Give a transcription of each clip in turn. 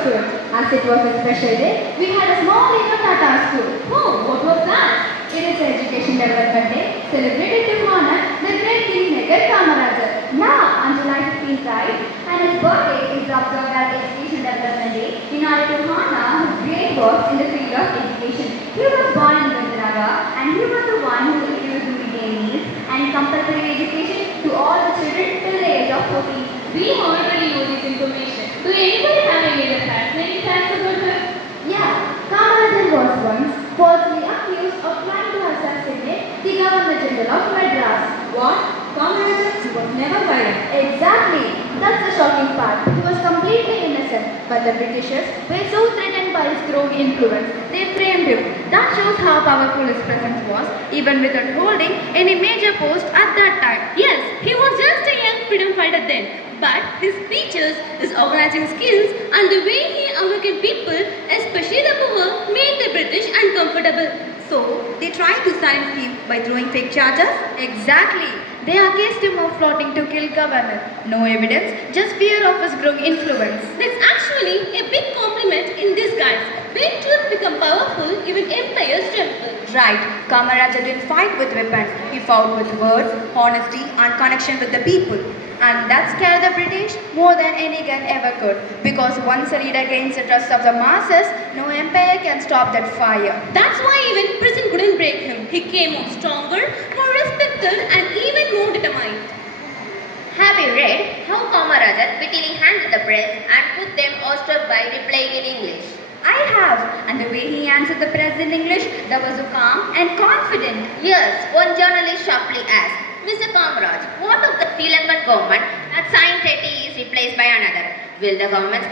students. As it was a special day, we had a small event at our school. Oh, what was that? It is Education Development Day, celebrated to honor the great kingmaker Kamarajar. Now, on July 15th, right, and his birthday is observed as Education Development Day in order to honor his great works in the field of education. He was born in Gujarat and he was the one who introduced midday meals and compulsory education to all the children till the age of 14. We already know this information. Do anybody have any other fascinating facts about her? Yeah, Kamarajar was once falsely accused of trying to assassinate the Governor General of Madras. What? Kamarajar was never violent. Exactly. That's the shocking part. He was completely innocent, but the Britishers were so threatened by his growing influence, they framed him. That shows how powerful his presence was, even without holding any major post at that time. Yes, he was just a young freedom fighter then. But his speeches, his organizing skills, and the way he awakened people, especially the poor, made the British uncomfortable. So, they tried to silence him by throwing fake charges? Exactly. They accused him of plotting to kill governor. No evidence, just fear of his growing influence. That's actually a big compliment in disguise. When truth become powerful, even empires tremble. Right. Kamarajar didn't fight with weapons. He fought with words, honesty, and connection with the people. And that scared the British more than any gun ever could. Because once a leader gains the trust of the masses, no empire can stop that fire. That's why even prison couldn't break him. He came out stronger, more respected, and even more determined. Have you read how Kamarajar wittily handled the press and put them awestruck by replying in English? I have. And the way he answered the press in English, that was so calm and confident. Yes, one journalist sharply asked, Mr. Kamaraj, what of the Sri Lankan government that signed treaty is replaced by another? Will the government...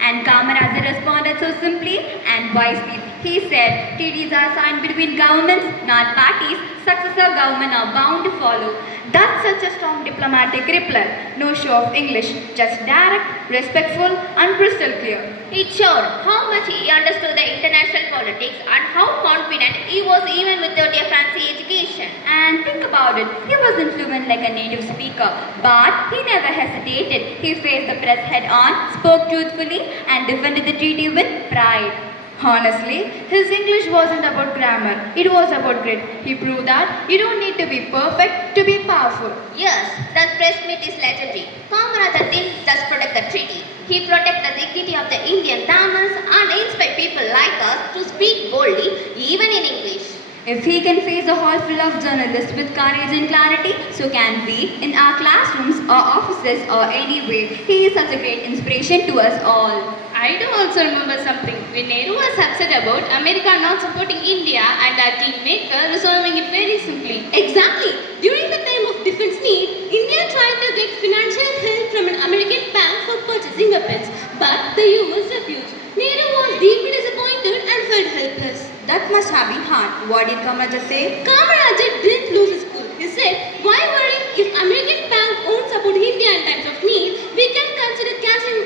And Kamarajar responded so simply and wisely. He said, treaties are signed between governments, not parties. Successor government are bound to follow. That's such a strong diplomatic reply. No show of English, just direct, respectful, and crystal clear. It showed how much he understood the international politics and how confident he was even without a fancy education. And think about it, he wasn't fluent like a native speaker, but he never hesitated. He faced the press head on, spoke truthfully, and defended the treaty with pride. Honestly, his English wasn't about grammar, it was about grit. He proved that you don't need to be perfect to be powerful. Yes, that press meet is legendary. Kamarajar didn't just protect the treaty, he protected the dignity of the Indian Tamils and inspired people like us to speak boldly, even in English. If he can face a hall full of journalists with courage and clarity, so can we in our classrooms or offices or anywhere. He is such a great inspiration to us all. I do also remember something. When Nehru was upset about America not supporting India and our kingmaker resolving it very simply. Exactly. During the time of defense need, India tried to get financial help from an American bank for purchasing weapons, but the US refused. Nehru was deeply disappointed and felt helpless. That must have been hard. What did Kamarajar say? Kamarajar didn't lose his cool. He said, why worry if American bank won't support India in times of need? We can consider cashing,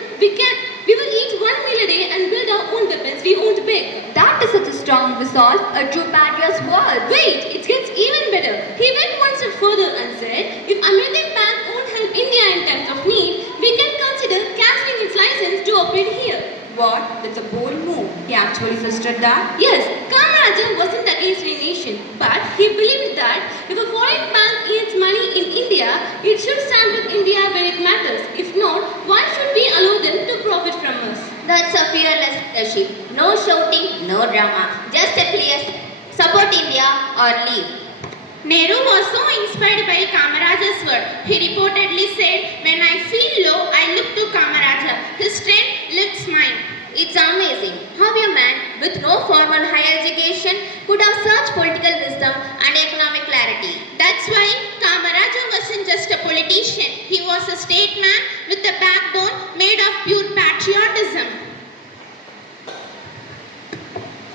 we will eat 1 meal a day and build our own weapons we won't beg. That is such a strong resolve, a true patriot's word. Wait, it gets even better. He went one step further and said, if American bank won't help India in times of need, we can consider cancelling its license to operate here. What? That's a bold move. He actually suggested that? Yes, Kamarajar wasn't against any nation, but he believed that if a foreign bank needs money in India, it should stand with India when it matters. If not, why should we allow them to profit from us? That's a fearless leadership. No shouting, no drama. Just a clear support India or leave. Nehru was so inspired by Kamarajar's word. He reportedly said, when I feel low, I look to Kamarajar. His strength lifts mine. It's amazing how a man with no formal higher education could have such political wisdom and economic clarity. That's why Kamarajar wasn't just a politician. He was a statesman with a backbone made of pure patriotism.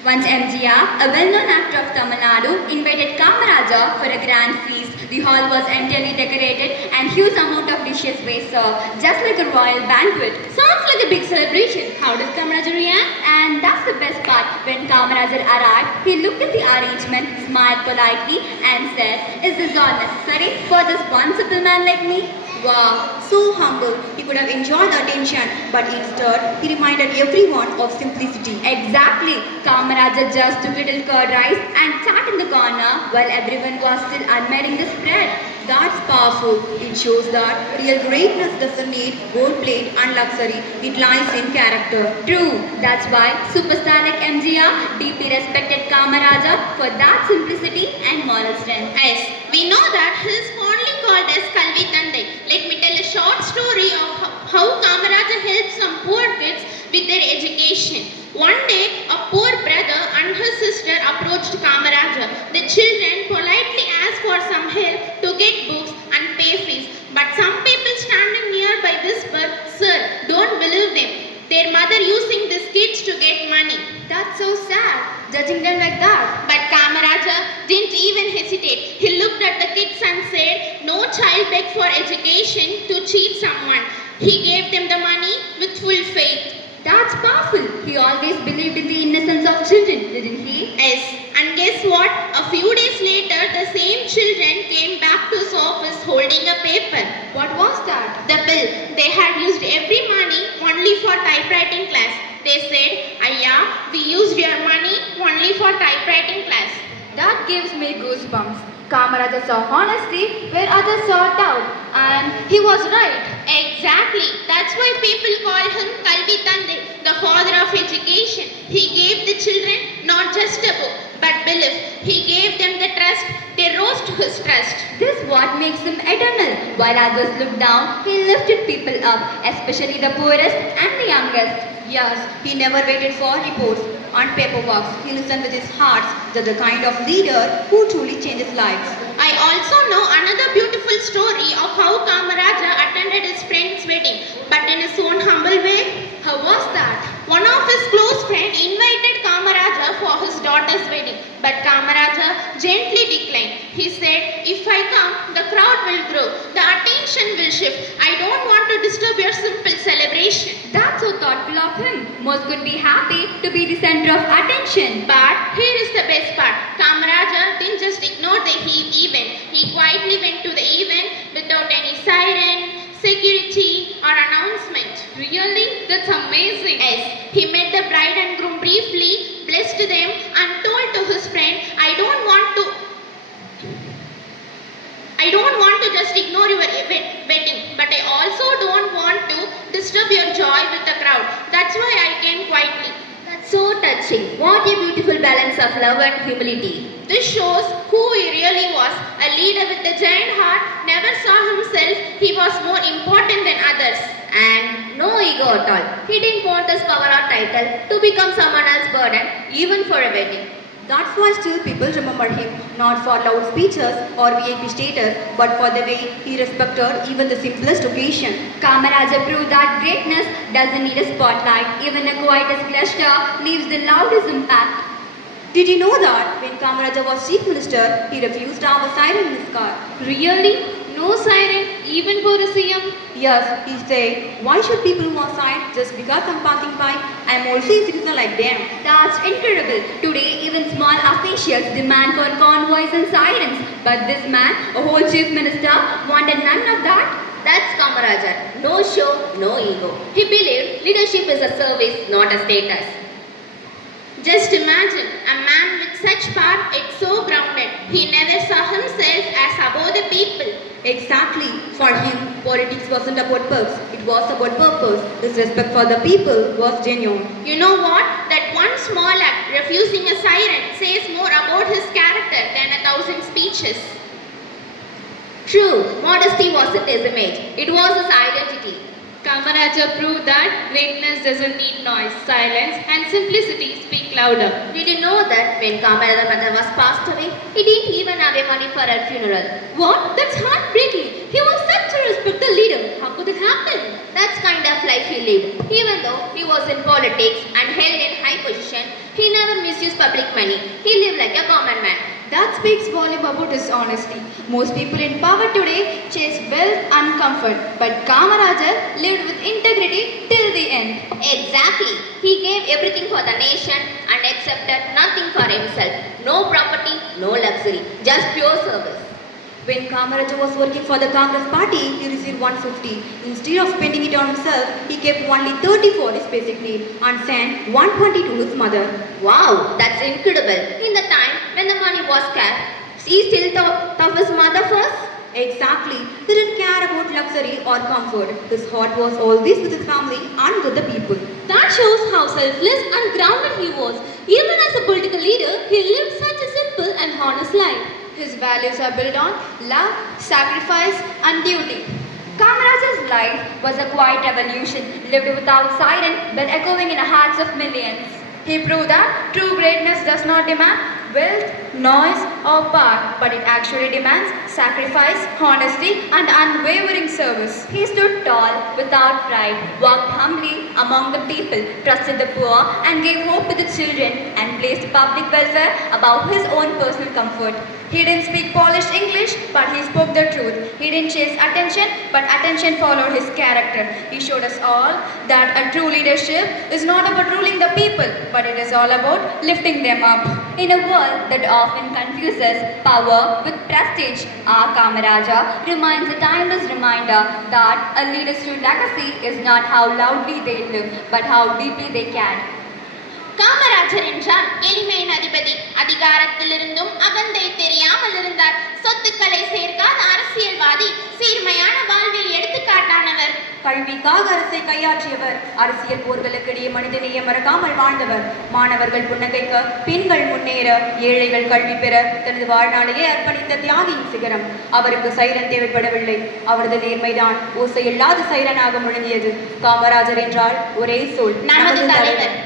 Once MGR, a well-known actor of Tamil Nadu, invited Kamarajar for a grand feast. The hall was entirely decorated and huge amount of dishes were served, just like a royal banquet. Sounds like a big celebration. How did Kamarajar react? And that's the best part. When Kamarajar arrived, he looked at the arrangement, smiled politely and said, "Is this all necessary for this one simple man like me?" Wow, so humble. He could have enjoyed the attention, but instead, he reminded everyone of simplicity. Exactly. Kamarajar just took little curd rice and sat in the corner while everyone was still admiring the spread. That's powerful. It shows that real greatness doesn't need gold plate and luxury. It lies in character. True. That's why superstar like MGR deeply respected Kamarajar for that simplicity and moral strength. Yes, we know that he is fondly called as Kalvi Tandai. Let me tell a short story of how Kamaraja helped some poor kids with their education. One day, a poor brother and his sister approached Kamaraja. The children politely asked for some help to get books and pay fees. But some people standing nearby whispered, "Sir, don't believe them. Their mother using these kids to get money." That's so sad, judging them like that. But Kamaraja didn't even hesitate. He looked at the kids and said, "No child begged for education to cheat someone." He gave them the money with full faith. That's powerful. He always believed in the innocence of children, didn't he? Yes, and guess what? A few days later, the same children came back to his office holding a paper. What was that? The bill. They had used every money only for typewriting class. They said, "Ayya, we used your money only for typewriting class." That gives me goosebumps. Kamaraja saw honesty where others saw doubt, and he was right. Exactly. That's why people call him Kalvi Tande, the father of education. He gave the children not just a book, but belief. He gave them the trust. They rose to his trust. This is what makes him eternal. While others looked down, he lifted people up, especially the poorest and the youngest. Yes, he never waited for reports and paperwork. He listened with his heart. That's the kind of leader who truly changes lives. I also know another beautiful story of how Kamaraja attended his friend's wedding, but in his own humble way. How was that? One of his close friends invited Kamaraja for his daughter's wedding, but Kamaraja gently declined. He said, "If I come, the crowd will grow, the attention will shift. I don't want to disturb your simple celebration." That's so thoughtful of him. Most could be happy to be the center of attention. But here is the best part. Kamaraja didn't just ignore the event. He quietly went to the event without any siren, security or announcement. Really? That's amazing. Yes, he met the bride and groom briefly, blessed them and told to his friend, I don't want to just ignore your wedding, but I also don't want to disturb your joy with the crowd. That's why I came quietly. That's so touching. What a beautiful balance of love and humility. This shows who he really was. A leader with a giant heart, never saw himself he was more important than others. And no ego at all. He didn't want this power or title to become someone else's burden, even for a wedding. That's why still people remember him, not for loud speeches or VIP status, but for the way he respected even the simplest occasion. Kamaraja proved that greatness doesn't need a spotlight. Even the quietest gesture leaves the loudest impact. Did you know that when Kamaraja was chief minister, he refused to have a siren in his car? Really? No siren, even for a CM? Yes, he said, why should people move aside just because I'm passing by? I'm also a citizen like them. That's incredible. Today, even small officials demand for convoys and sirens. But this man, a whole chief minister, wanted none of that. That's Kamarajar. No show, no ego. He believed leadership is a service, not a status. Just imagine, a man with such power, it's so grounded. He never saw himself as above the people. Exactly. For him, politics wasn't about perks. It was about purpose. His respect for the people was genuine. You know what? That one small act, refusing a siren, says more about his character than 1,000 speeches. True, modesty wasn't his image. It was his identity. Kamaraja proved that greatness doesn't need noise, silence, and simplicity speak louder. Did you know that when Kamarajar's mother was passed away, he didn't even have a money for her funeral? What? That's heartbreaking. He was such a respected leader. How could it happen? That's kind of life he lived. Even though he was in politics and held in high position, he never misused public money. He lived like a common man. That speaks volume about his honesty. Most people in power today chase wealth and comfort, but Kamarajar lived with integrity till the end. Exactly. He gave everything for the nation and accepted nothing for himself. No property, no luxury, just pure service. When Kamarajar was working for the Congress party, he received 150. Instead of spending it on himself, he kept only 30 for his basic need and sent 120 to his mother. Wow, that's incredible. In the time when the money was scarce, he still thought of his mother first? Exactly. He didn't care about luxury or comfort. His heart was always with his family and with the people. That shows how selfless and grounded he was. Even as a political leader, he lived such a simple and honest life. His values are built on love, sacrifice, and duty. Kamarajar's life was a quiet revolution, lived without siren but echoing in the hearts of millions. He proved that true greatness does not demand wealth, noise, or power, but it actually demands sacrifice, honesty, and unwavering service. He stood tall without pride, walked humbly among the people, trusted the poor, and gave hope to the children, and placed public welfare above his own personal comfort. He didn't speak polished English, but he spoke the truth. He didn't chase attention, but attention followed his character. He showed us all that a true leadership is not about ruling the people, but it is all about lifting them up. In a world that often confuses power with prestige, our Kamarajar remains a timeless reminder that a leader's true legacy is not how loudly they live, but how deeply they care. Kamarajar என்றால் எளிமையின் அதிபதி. அதிகாரத்திலிருந்தும் அகந்தை தெரியாமல் இருந்தார். சொத்துக்களை சேர்க்காத அரசியல்வாதி, சீர்மையான வாழ்வில் எடுத்துக்காட்டானவர். கல்விக்காக அரசை கையாற்றியவர், அரசியல் போர்களுக்கிடையே மனிதநேயம் மறக்காமல் வாழ்ந்தவர், மாணவர்கள் புன்னகைக்க, பெண்கள் முன்னேற, ஏழைகள் கல்வி பெற தனது வாழ்நாளையே அர்ப்பணித்த தியாகியின் சிகரம். அவருக்கு சைரன் தேவைப்படவில்லை, அவரது நேர்மைதான் ஓசையில்லாத சைரனாக முழங்கியது. காமராஜர் என்றால் ஒரே சொல், நமது தலைவர்.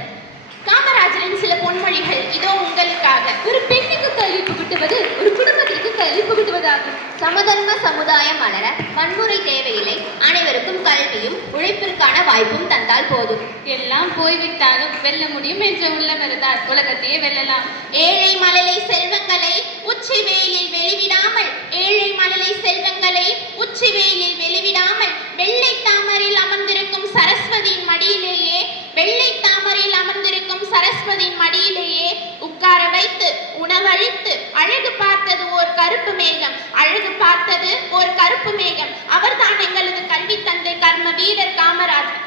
காமராஜரின் சில பொன்மொழிகள் இதோ உங்களுக்காக. ஒரு பெண்ணுக்கு கல்வி புகட்டுவது ஒரு குடும்பத்திற்கு கல்வி புகட்டுவதாகும். சமதர்ம சமுதாயம் மலர வன்முறை தேவையில்லை, அனைவருக்கும் கல்வியும் உழைப்பிற்கான வாய்ப்பும் தந்தால் போதும். எல்லாம் போய்விட்டாலும் வெல்ல முடியும் என்ற உள்ளம் இருந்தால் உலகத்தையே வெல்லலாம். ஏழை மழலை செல்வங்களை உச்சி வெயிலில் வெளிவிடாமல், ஏழை மழலை செல்வங்களை உச்சி வெயிலில் வெளிவிடாமல், வெள்ளை தாமரில் அமர்ந்திருக்கும் சரஸ்வதியின் மடியிலேயே, வெள்ளை தாமரில் அமர்ந்திருக்கும் சரஸ்வதியின் மடியிலேயே உட்கார வைத்து உணவளித்து அழகு பார்த்தது ஓர் கருப்பு மேகம், அழகு பார்த்தது ஒரு கருப்பு மேகம். அவர்தான் எங்களது கல்வி தந்தை, கர்ம வீரர் காமராஜர்.